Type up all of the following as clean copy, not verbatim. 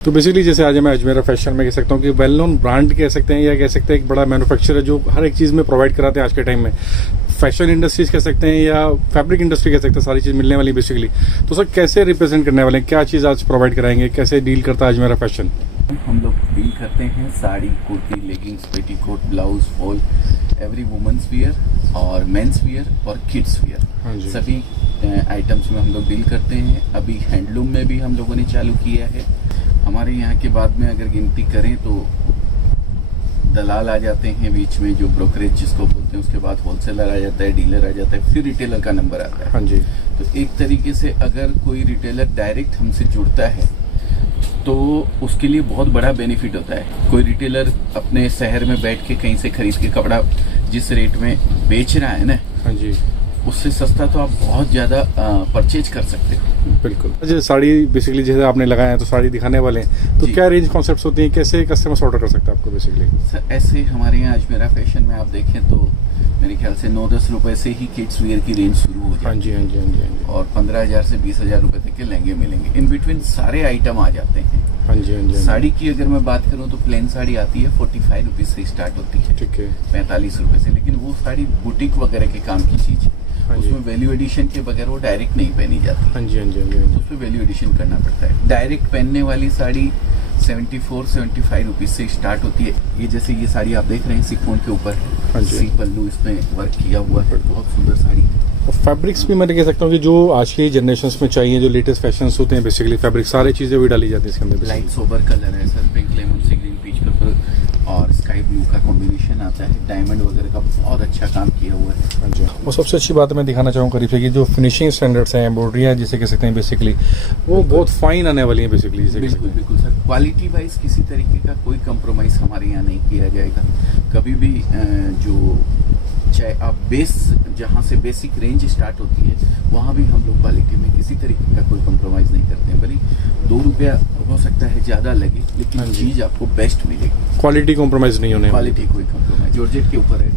तो बेसिकली जैसे आज मैं अजमेरा फैशन में कह सकता हूँ कि वेल नोन ब्रांड कह सकते हैं या कह सकते हैं एक बड़ा मैन्युफैक्चरर है जो हर एक चीज़ में प्रोवाइड कराते हैं आज के टाइम में। फैशन इंडस्ट्रीज कह सकते हैं या फैब्रिक इंडस्ट्री कह सकते हैं, सारी चीज़ मिलने वाली बेसिकली। तो सर कैसे रिप्रेजेंट करने वाले हैं, क्या चीज़ आज प्रोवाइड कराएंगे, कैसे डील करता है अजमेरा फैशन? हम लोग डील करते हैं sari, kurti, leggings, petticoat, blouse, fall, every women's wear और मेंस वियर और किड्स वियर, सभी आइटम्स में हम लोग डील करते हैं। अभी हैंडलूम में भी हम लोगों ने चालू किया है। हमारे यहाँ के बाद में अगर गिनती करें तो दलाल आ जाते हैं बीच में, जो ब्रोकरेज जिसको बोलते हैं, उसके बाद होलसेलर आ जाता है, डीलर आ जाता है, फिर रिटेलर का नंबर आता है। हाँ जी। तो एक तरीके से अगर कोई रिटेलर डायरेक्ट हमसे जुड़ता है तो उसके लिए बहुत बड़ा बेनिफिट होता है। कोई रिटेलर अपने शहर में बैठ के कहीं से खरीद के कपड़ा जिस रेट में बेच रहा है ना, हाँ जी, उससे सस्ता तो आप बहुत ज़्यादा परचेज कर सकते हो। बिल्कुल। जैसे साड़ी बेसिकली जैसे आपने लगाया है तो साड़ी दिखाने वाले हैं, तो क्या रेंज कॉन्सेप्ट्स होती हैं, कैसे कस्टमर्स ऑर्डर कर सकते हैं आपको बेसिकली? सर ऐसे हमारे यहाँ अजमेरा फैशन में आप देखें तो मेरे ख्याल से 9-10 रुपए से ही किड्स वियर की रेंज शुरू हो जाती है। हाँ जी, हाँ जी, हाँ जी, हाँ जी। और 15,000 से 20,000 रुपए तक के लहंगे मिलेंगे। इन बिटवीन सारे आइटम आ जाते हैं। हाँ जी, हाँ जी। साड़ी की अगर मैं बात करूँ तो प्लेन साड़ी आती है 45 रुपीज से स्टार्ट होती है, ठीक है, 45 रुपए से। लेकिन वो साड़ी बुटीक वगैरह के काम की चीज है, उसमें वैल्यू एडिशन के बगैर वो डायरेक्ट नहीं पहनी जाती। हाँ जी, हाँ जी, हाँ जी। तो उसमें वैल्यू एडिशन करना पड़ता है। डायरेक्ट पहनने वाली साड़ी 74-75 रुपीज से स्टार्ट होती है। ये जैसे ये साड़ी आप देख रहे हैं सिफोन के ऊपर हाँ है, जी। सी पल्लू इसमें वर्क किया हुआ है, बहुत सुंदर साड़ी है। और फैब्रिक्स भी मैं कह सकता हूँ कि जो आज की जनरेशन में चाहिए, जो लेटेस्ट फैशंस होते हैं बेसिकली फैब्रिक, सारी चीज़ें भी डाली जाती है इसके अंदर। लाइट सोबर कलर है सर, पिंक लेमन से ग्रीन पीच पर्पल और स्काई ब्लू का कॉम्बिनेशन आता है। डायमंड वगैरह का बहुत अच्छा काम किया हुआ है। हाँ जी। और सबसे अच्छी बात मैं दिखाना चाहूँगा करीब से कि जो फिनिशिंग स्टैंडर्ड्स हैं, एम्ब्रॉयडरी है जिसे कह सकते हैं बेसिकली, वो बहुत फाइन आने वाली है बेसिकली। बिल्कुल बिल्कुल सर, क्वालिटी वाइज किसी तरीके का कोई कंप्रोमाइज हमारे यहाँ नहीं किया जाएगा कभी भी। जो चाहे आप बेस जहाँ से बेसिक रेंज स्टार्ट होती है वहाँ भी हम लोग क्वालिटी में किसी तरीके का कोई कंप्रोमाइज नहीं करते हैं। भले 2 रुपया हो सकता है ज़्यादा लगे, लेकिन चीज़ आपको बेस्ट मिलेगी। क्वालिटी कॉम्प्रोमाइज नहीं होने, क्वालिटी कोई कंप्रोमाइज। जॉर्जेट के ऊपर है,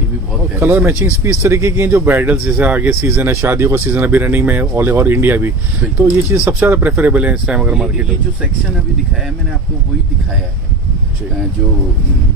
ये भी बहुत और कलर मैचिंग्स भी इस तरीके की हैं जो ब्राइडल्स, जैसे आगे सीजन है, शादियों का सीजन अभी रनिंग में ऑल ओवर इंडिया भी, तो ये चीज़ सबसे ज़्यादा प्रेफरेबल है इस टाइम अगर मार्केट में। ये जो सेक्शन अभी दिखाया है मैंने आपको वही दिखाया है जो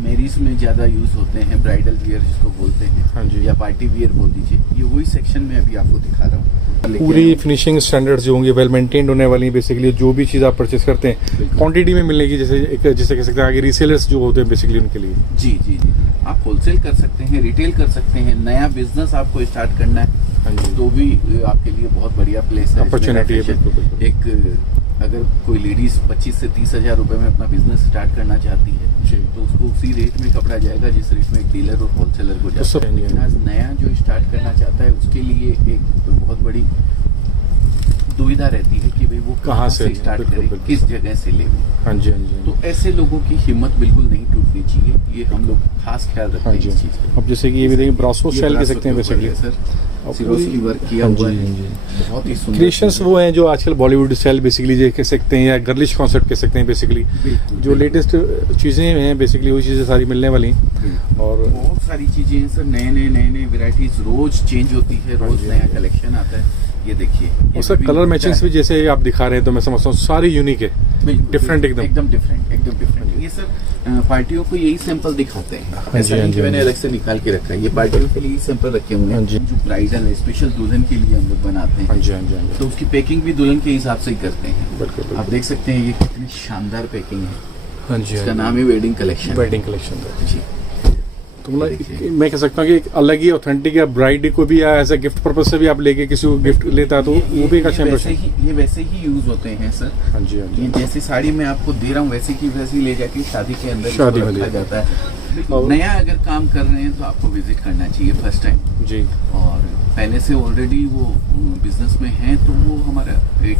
मैरिज में ज़्यादा यूज होते हैं, ब्राइडल वियर जिसको बोलते हैं। हाँ जी। या पार्टी वियर बोल दीजिए, ये वही सेक्शन में अभी आपको दिखा रहा हूँ। पूरी फिनिशिंग स्टैंडर्ड्स जो होंगे वेल मेंटेन्ड होने वाली बेसिकली। जो भी चीज़ आप परचेस करते हैं क्वांटिटी में मिलने की, जैसे कह सकते हैं आगे रीसेलर्स जो होते हैं बेसिकली उनके लिए। जी जी जी, आप होलसेल कर सकते हैं, रिटेल कर सकते हैं, नया बिजनेस आपको स्टार्ट करना है तो भी आपके लिए बहुत बढ़िया प्लेस है, अपॉर्चुनिटी है। बिल्कुल। एक अगर कोई लेडीज 25 से 30,000 रुपए में अपना बिजनेस स्टार्ट करना चाहती है तो उसको उसी रेट में कपड़ा जाएगा जिस रेट में एक डीलर और होलसेलर को जाता है। लेकिन आज नया जो स्टार्ट करना चाहता है उसके लिए एक बहुत बड़ी दुविधा रहती है कि भाई वो कहाँ से स्टार्ट करे, किस जगह से ले। हाँ जी, हाँ जी। तो ऐसे लोगों की हिम्मत बिल्कुल नहीं टूटनी चाहिए, ये हम लोग खास ख्याल रखते हैं इस चीज का। अब जैसे कि ये भी देखिए ब्रासो स्टाइल कह सकते हैं बेसिकली सर, सिरोस्की वर्क किया हुआ है, बहुत ही सुंदर। क्रिएशंस वो हैं जो आजकल बॉलीवुड स्टाइल बेसिकली जो कह सकते हैं या गर्लिश कॉन्सेप्ट कह सकते हैं बेसिकली, जो लेटेस्ट चीज़ें हैं बेसिकली वही चीज़ें सारी मिलने वाली हैं। और बहुत सारी चीज़ें हैं सर, नए वैरायटीज रोज चेंज होती है, रोज नया कलेक्शन आता है। ये देखिए, और सर कलर मैचिंग्स भी जैसे आप दिखा रहे हैं तो मैं समझता हूँ सारी यूनिक है, डिफरेंट एकदम डिफरेंट। ये सर पार्टियों को यही सैंपल दिखाते हैं, ऐसा नहीं कि मैंने अलग से निकाल के रखा है। ये पार्टियों के लिए ही सैंपल रखे हुए हैं जो ब्राइडल है, स्पेशल दुल्हन के लिए हम लोग बनाते हैं। तो उसकी पैकिंग भी दुल्हन के हिसाब से ही करते हैं। आप देख सकते हैं ये कितनी शानदार पैकिंग है। हाँ जी, इसका नाम है वेडिंग कलेक्शन। जी। तो मैं कह सकता हूँ कि एक अलग ही ऑथेंटिक या ब्राइड को भी या एज अ गिफ्ट पर्पज से भी आप लेके किसी को गिफ्ट लेता है तो वो भी एक अच्छा इंप्रेशन। ये वैसे ही यूज होते हैं सर। हाँ जी, हाँ जी। ये जैसी साड़ी मैं आपको दे रहा हूँ वैसे की वैसी ले जाके शादी के अंदर शादी में रखा जाता है। नया अगर काम कर रहे हैं तो आपको विजिट करना चाहिए फर्स्ट टाइम जी। और पहले से ऑलरेडी वो बिजनेस में है तो वो हमारा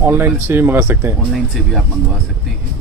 ऑनलाइन से भी मंगा सकते हैं, ऑनलाइन से भी आप मंगवा सकते हैं।